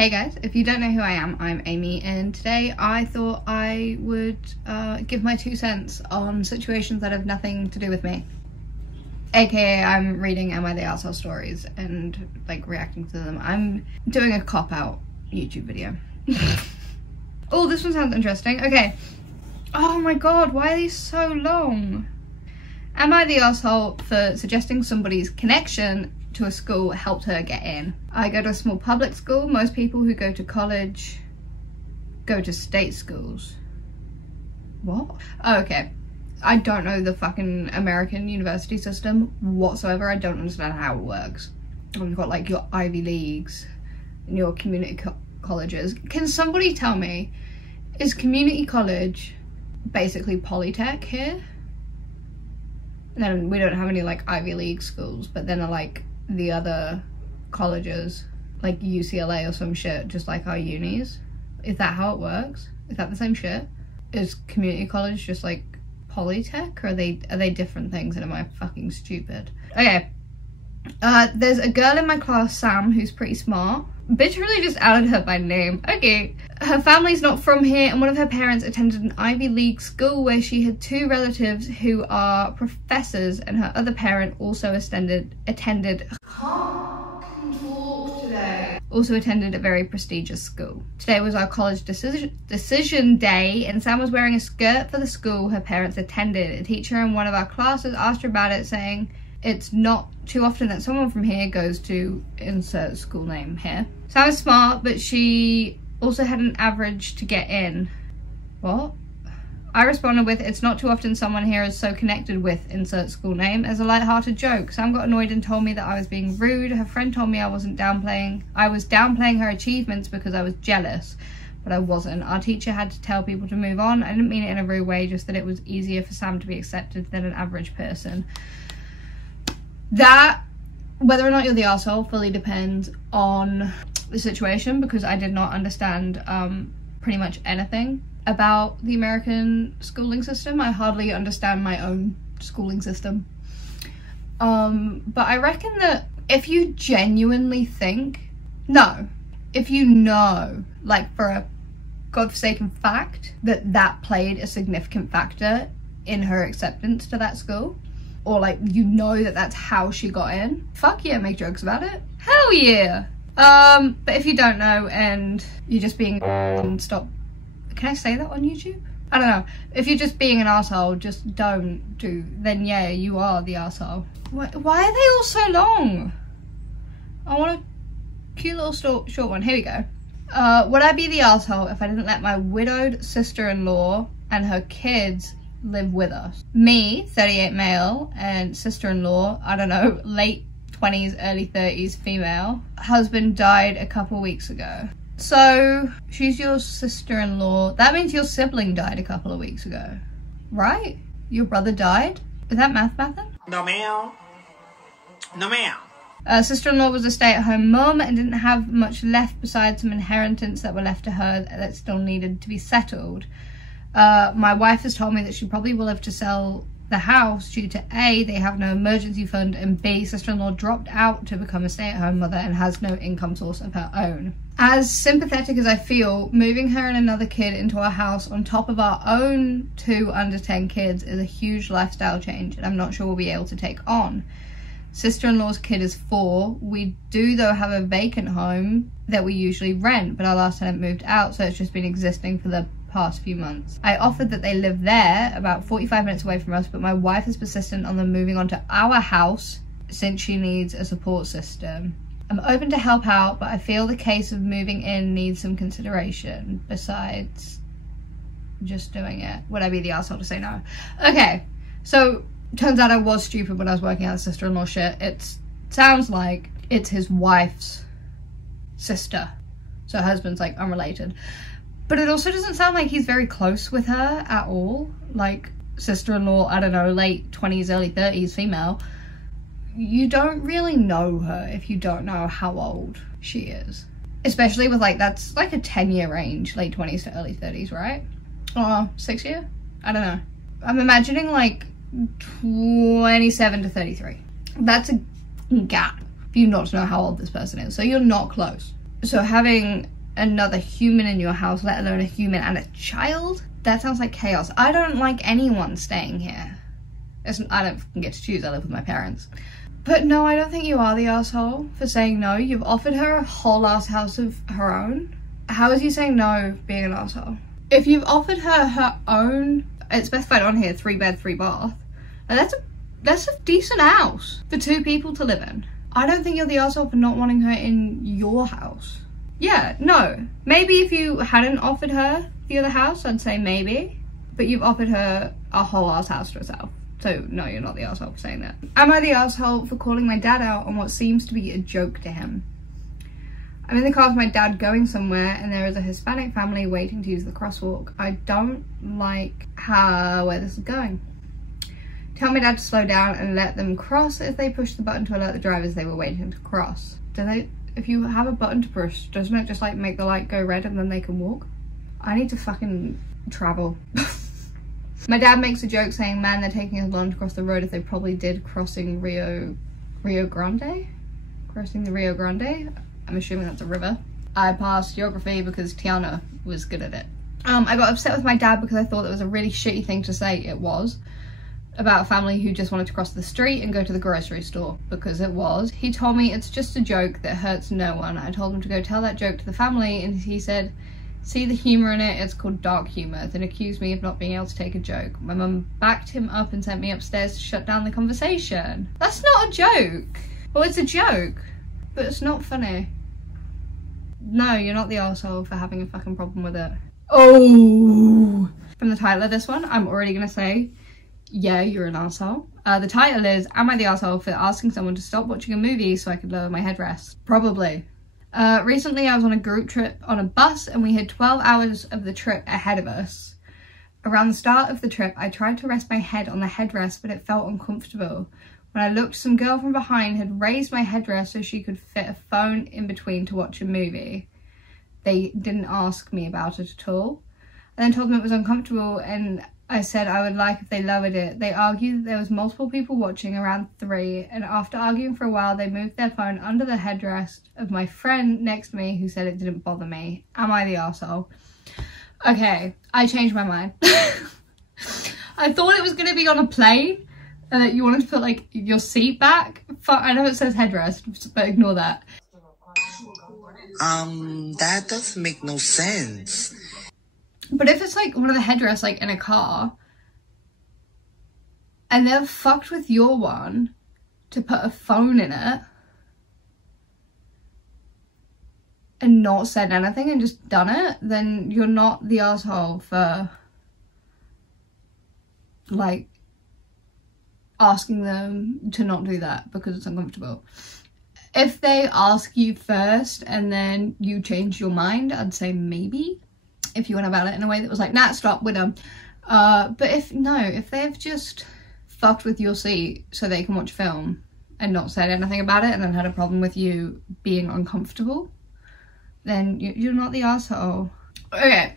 Hey guys, if you don't know who I am, I'm Amy, and today I thought I would give my 2 cents on situations that have nothing to do with me. AKA I'm reading Am I the Arsehole stories and like reacting to them. I'm doing a cop-out YouTube video. Oh, this one sounds interesting. Okay. Oh my god, why are these so long? Am I the arsehole for suggesting somebody's connection to a school helped her get in? I go to a small public school. Most people who go to college go to state schools. What? Oh, okay. I don't know the fucking American university system whatsoever. I don't understand how it works. You've got like your Ivy Leagues and your community colleges. Can somebody tell me, is community college basically Polytech here? And then we don't have any like Ivy League schools, but then are like the other colleges like UCLA or some shit, just like our unis. Is that how it works? Is that the same shit? Is community college just like Polytech, or are they different things and am I fucking stupid? Okay. There's a girl in my class, Sam, who's pretty smart. Bitch really just outed her by name. Okay. Her family's not from here and one of her parents attended an Ivy League school where she had 2 relatives who are professors, and her other parent also attended a very prestigious school. Today was our college decision day, and Sam was wearing a skirt for the school her parents attended. A teacher in one of our classes asked her about it, saying it's not too often that someone from here goes to insert school name here. Sam is smart, but she also had an average to get in. What? I responded with, it's not too often someone here is so connected with insert school name, as a light-hearted joke. Sam got annoyed and told me that I was being rude. Her friend told me I was downplaying her achievements because I was jealous, but I wasn't. Our teacher had to tell people to move on. I didn't mean it in a rude way, just that it was easier for Sam to be accepted than an average person. That, whether or not you're the arsehole, fully depends on the situation, because I did not understand pretty much anything about the American schooling system. I hardly understand my own schooling system. But I reckon that if you genuinely think, if you know, like for a godforsaken fact, that played a significant factor in her acceptance to that school, or like you know that that's how she got in, fuck yeah, make jokes about it. Hell yeah. But if you don't know and you're just being stop. Can I say that on YouTube? I don't know. If you're just being an arsehole, just don't do. Then yeah, you are the arsehole. Why are they all so long? I want a cute little short one. Here we go. Would I be the arsehole if I didn't let my widowed sister-in-law and her kids live with us? Me, 38 male, and sister-in-law, I don't know, late 20s, early 30s female. Husband died a couple weeks ago. So she's your sister-in-law. That means your sibling died a couple of weeks ago, right? Your brother died? Is that math-mathin'? No ma'am. No ma'am. Sister-in-law was a stay-at-home mum and didn't have much left besides some inheritance that were left to her that still needed to be settled. My wife has told me that she probably will have to sell the house due to A, they have no emergency fund, and B, sister-in-law dropped out to become a stay-at-home mother and has no income source of her own. As sympathetic as I feel, moving her and another kid into our house on top of our own 2 under 10 kids is a huge lifestyle change, and I'm not sure we'll be able to take on. Sister-in-law's kid is 4. We do though have a vacant home that we usually rent, but our last tenant moved out, so it's just been existing for the past few months. I offered that they live there, about 45 minutes away from us, but my wife is persistent on them moving onto our house since she needs a support system. I'm open to help out, but I feel the case of moving in needs some consideration besides just doing it. Would I be the asshole to say no? Okay, so turns out I was stupid when I was working out the sister-in-law shit. It sounds like it's his wife's sister, so her husband's like unrelated. But it also doesn't sound like he's very close with her at all. Like, sister-in-law, I don't know, late 20s, early 30s female. You don't really know her if you don't know how old she is. Especially with like, that's like a 10-year range, late 20s to early 30s, right? Or 6 year? I don't know. I'm imagining like 27 to 33. That's a gap for you not to know how old this person is. So you're not close. So having another human in your house, let alone a human and a child, that sounds like chaos. I don't like anyone staying here. I don't get to choose, I live with my parents. But no, I don't think you are the asshole for saying no. You've offered her a whole ass house of her own. How is you saying no being an asshole? If you've offered her her own, it's specified on here, 3 bed, 3 bath. And that's a decent house for 2 people to live in. I don't think you're the asshole for not wanting her in your house. Yeah, no. Maybe if you hadn't offered her the other house, I'd say maybe. But you've offered her a whole ass house to herself. So no, you're not the asshole for saying that. Am I the asshole for calling my dad out on what seems to be a joke to him? I'm in the car with my dad going somewhere and there is a Hispanic family waiting to use the crosswalk. I don't like where this is going. Tell my dad to slow down and let them cross if they push the button to alert the drivers they were waiting to cross. If you have a button to push, doesn't it just like make the light go red and then they can walk? I need to fucking travel. My dad makes a joke saying, man, they're taking as long to cross the road as they probably did crossing Rio Grande? Crossing the Rio Grande? I'm assuming that's a river. I passed geography because Tiana was good at it. I got upset with my dad because I thought it was a really shitty thing to say. It was. About a family who just wanted to cross the street and go to the grocery store, because it was. He told me it's just a joke that hurts no one. I told him to go tell that joke to the family and he said, see the humour in it, it's called dark humour, then accused me of not being able to take a joke. My mum backed him up and sent me upstairs to shut down the conversation. That's not a joke. Well, it's a joke, but it's not funny. No, you're not the arsehole for having a fucking problem with it. Oh! From the title of this one, I'm already gonna say, yeah, you're an arsehole. The title is, am I the arsehole for asking someone to stop watching a movie so I could lower my headrest? Probably. Recently I was on a group trip on a bus and we had 12 hours of the trip ahead of us. Around the start of the trip, I tried to rest my head on the headrest, but it felt uncomfortable. When I looked, some girl from behind had raised my headrest so she could fit a phone in between to watch a movie. They didn't ask me about it at all. I then told them it was uncomfortable and I said I would like if they lowered it. They argued that there was multiple people watching, around 3, and after arguing for a while, they moved their phone under the headrest of my friend next to me who said it didn't bother me. Am I the arsehole? Okay, I changed my mind. I thought it was going to be on a plane and that you wanted to put like your seat back. I know it says headrest, but ignore that. That doesn't make no sense. But if it's like one of the headrests like in a car and they're fucked with your one to put a phone in it and not said anything and just done it, then you're not the asshole for like asking them to not do that because it's uncomfortable. If they ask you first and then you change your mind, I'd say maybe. If you went about it in a way that was like, nah, stop, we're done. But if they've just fucked with your seat so they can watch film and not said anything about it and then had a problem with you being uncomfortable, then you're not the asshole. Okay,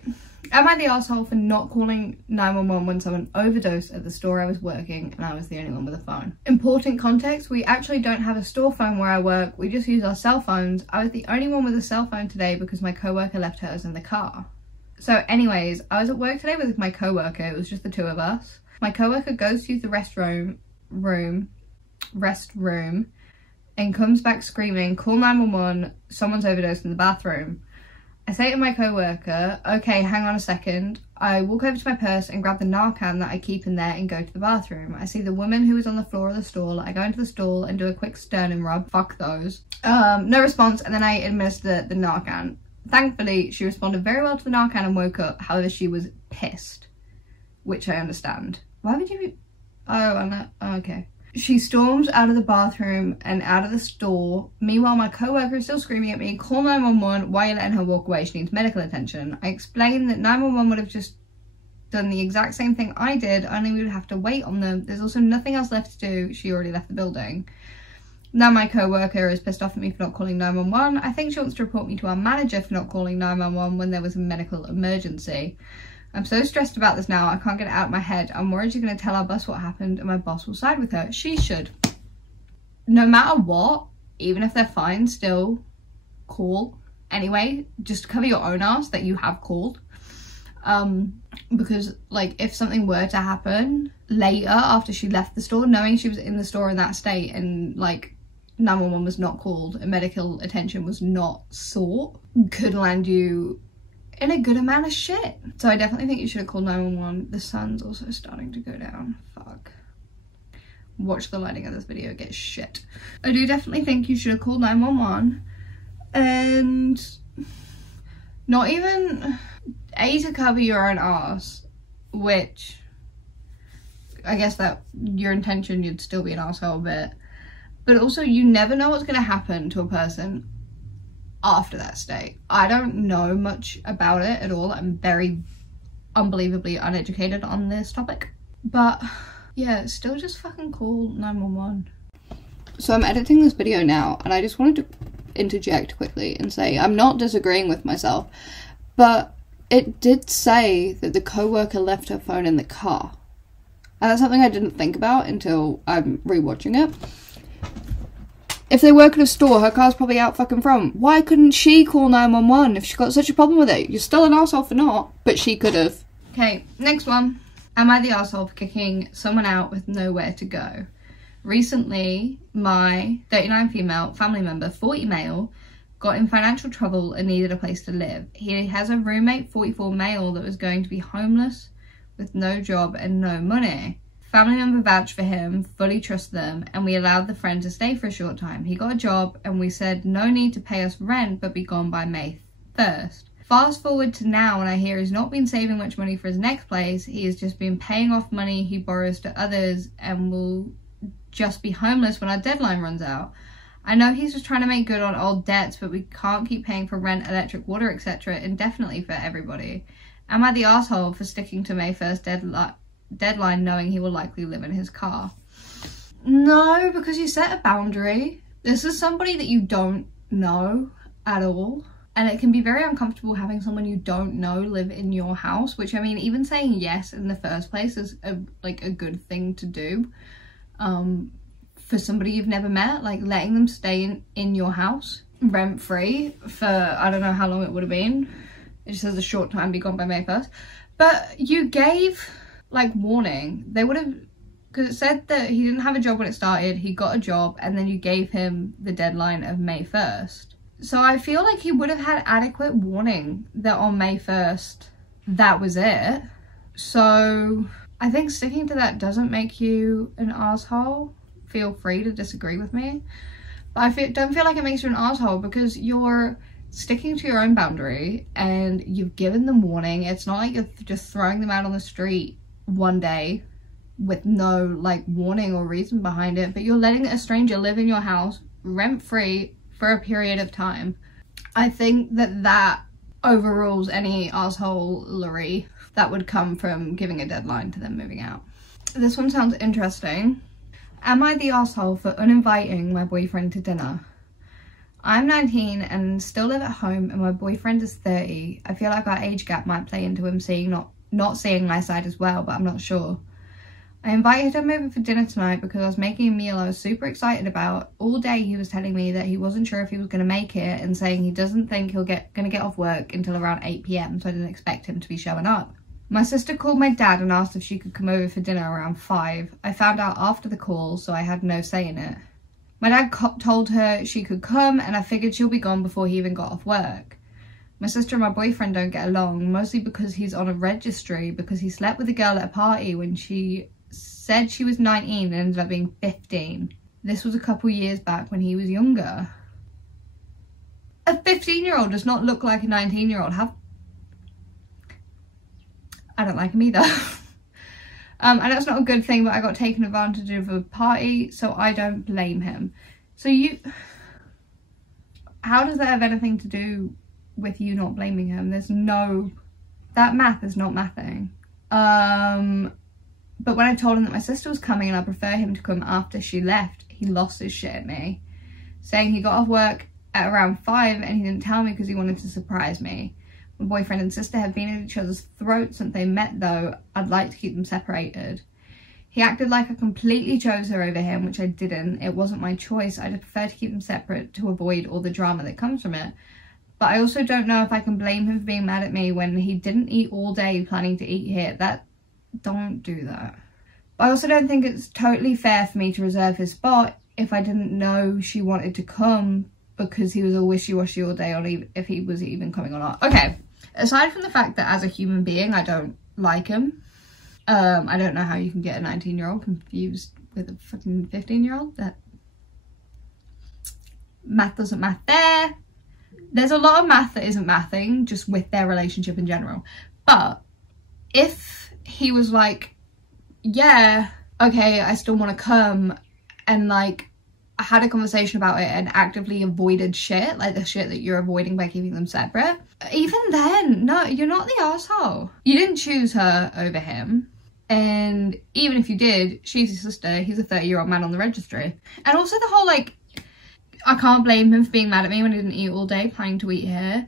am I the asshole for not calling 911 when someone overdosed at the store I was working and I was the only one with a phone? Important context, we actually don't have a store phone where I work, we just use our cell phones. I was the only one with a cell phone today because my co-worker left hers in the car. So anyways, I was at work today with my co-worker, it was just the 2 of us. My co-worker goes to use the restroom and comes back screaming, call 911, someone's overdosed in the bathroom. I say to my co-worker, okay, hang on a second. I walk over to my purse and grab the Narcan that I keep in there and go to the bathroom. I see the woman who was on the floor of the stall. I go into the stall and do a quick sternum rub. Fuck those. No response, and then I administer the Narcan. Thankfully, she responded very well to the Narcan and woke up. However, she was pissed, which I understand. Why would you be... Oh, I'm not... Oh, okay. She storms out of the bathroom and out of the store. Meanwhile, my co-worker is still screaming at me, call 911, why are you letting her walk away? She needs medical attention. I explained that 911 would have just done the exact same thing I did, only we would have to wait on them. There's also nothing else left to do. She already left the building. Now my co-worker is pissed off at me for not calling 911. I think she wants to report me to our manager for not calling 911 when there was a medical emergency. I'm so stressed about this now, I can't get it out of my head. I'm worried she's going to tell our boss what happened and my boss will side with her. She should. No matter what, even if they're fine, still call anyway, just to cover your own ass that you have called. Because like if something were to happen later after she left the store, knowing she was in the store in that state and like 911 was not called and medical attention was not sought, could land you in a good amount of shit. So I definitely think you should have called 911. The sun's also starting to go down. Fuck. Watch the lighting of this video get shit. I do definitely think you should have called 911 and not even to cover your own ass, which I guess that your intention, you'd still be an asshole a bit, but also you never know what's going to happen to a person after that state. I don't know much about it at all. I'm very unbelievably uneducated on this topic, but yeah, still just fucking call 911. So I'm editing this video now and I just wanted to interject quickly and say I'm not disagreeing with myself, but it did say that the co-worker left her phone in the car. And that's something I didn't think about until I'm rewatching it. If they work at a store, her car's probably out fucking from. Why couldn't she call 911 if she got such a problem with it? You're still an arsehole for not, but she could have. Okay, next one. Am I the arsehole for kicking someone out with nowhere to go? Recently, my 39 female family member, 40 male, got in financial trouble and needed a place to live. He has a roommate, 44 male, that was going to be homeless with no job and no money. Family member vouched for him, fully trust them, and we allowed the friend to stay for a short time. He got a job and we said no need to pay us rent but be gone by May 1st. Fast forward to now and I hear he's not been saving much money for his next place. He has just been paying off money he borrows to others and will just be homeless when our deadline runs out. I know he's just trying to make good on old debts, but we can't keep paying for rent, electric, water, etc. indefinitely for everybody. Am I the asshole for sticking to May 1st deadline knowing he will likely live in his car? No, because you set a boundary. This is somebody that you don't know at all. And it can be very uncomfortable having someone you don't know live in your house, which I mean, even saying yes in the first place is a good thing to do. For somebody you've never met, like letting them stay in your house rent free for I don't know how long it would have been. It just says a short time, be gone by May 1st. But you gave like warning. They would have, because it said that he didn't have a job when it started, he got a job, and then you gave him the deadline of May 1st. So I feel like he would have had adequate warning that on May 1st that was it. So I think sticking to that doesn't make you an asshole. Feel free to disagree with me, but I don't feel like it makes you an asshole because you're sticking to your own boundary and you've given them warning. It's not like you're just throwing them out on the street one day with no like warning or reason behind it, but you're letting a stranger live in your house rent free for a period of time. I think that overrules any assholery that would come from giving a deadline to them moving out. This one sounds interesting. Am I the asshole for uninviting my boyfriend to dinner? I'm 19 and still live at home and my boyfriend is 30. I feel like our age gap might play into him not seeing my side as well, but I'm not sure. I invited him over for dinner tonight because I was making a meal I was super excited about. All day he was telling me that he wasn't sure if he was going to make it and saying he doesn't think he'll going to get off work until around 8 PM, so I didn't expect him to be showing up. My sister called my dad and asked if she could come over for dinner around 5. I found out after the call, so I had no say in it. My dad told her she could come and I figured she'll be gone before he even got off work. My sister and my boyfriend don't get along, mostly because he's on a registry because he slept with a girl at a party when she said she was 19 and ended up being 15. This was a couple years back when he was younger. A 15-year-old does not look like a 19-year-old. I don't like him either. I know it's not a good thing, but I got taken advantage of a party, so I don't blame him. So how does that have anything to do with you not blaming him? That math is not mathing. But when I told him that my sister was coming and I prefer him to come after she left, he lost his shit at me, saying he got off work at around 5 and he didn't tell me because he wanted to surprise me. My boyfriend and sister have been at each other's throats since they met though. I'd like to keep them separated. He acted like I completely chose her over him, which I didn't. It wasn't my choice. I'd prefer to keep them separate to avoid all the drama that comes from it. But I also don't know if I can blame him for being mad at me when he didn't eat all day planning to eat here. Don't do that. But I also don't think it's totally fair for me to reserve his spot if I didn't know she wanted to come, because he was all wishy-washy all day on if he was even coming or not. Okay, aside from the fact that as a human being I don't like him, I don't know how you can get a 19-year-old confused with a fucking 15-year-old. That math doesn't math there. There's a lot of math that isn't mathing, just with their relationship in general. But if he was like, yeah, okay, I still want to come, and like I had a conversation about it and actively avoided shit, like the shit that you're avoiding by keeping them separate, even then, no, you're not the asshole. You didn't choose her over him. And even if you did, she's your sister, he's a 30-year-old man on the registry. And also the whole like, I can't blame him for being mad at me when he didn't eat all day planning to eat here.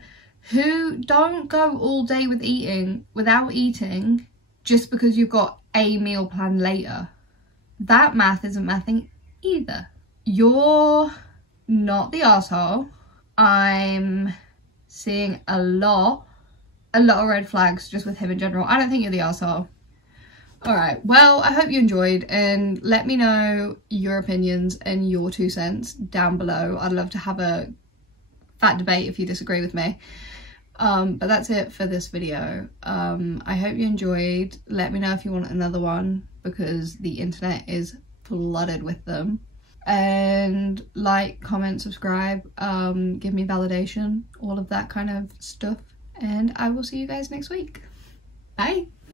Don't go all day without eating just because you've got a meal planned later. That math isn't mathing either. You're not the asshole. I'm seeing a lot of red flags just with him in general. I don't think you're the asshole. Alright, well, I hope you enjoyed, and let me know your opinions and your 2 cents down below. I'd love to have a fat debate if you disagree with me. But that's it for this video. I hope you enjoyed. Let me know if you want another one, because the internet is flooded with them. And like, comment, subscribe, give me validation, all of that kind of stuff. And I will see you guys next week. Bye!